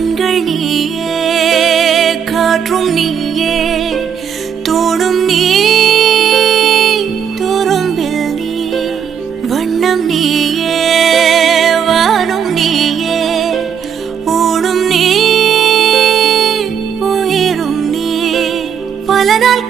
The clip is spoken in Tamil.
கண்கள் நீயே காற்றும் நீயே தோடும் நீ துரும்பில் நீ வண்ணம் நீயே வானும் நீயே ஊடும் நீ உயிரும் நீ பல நாள்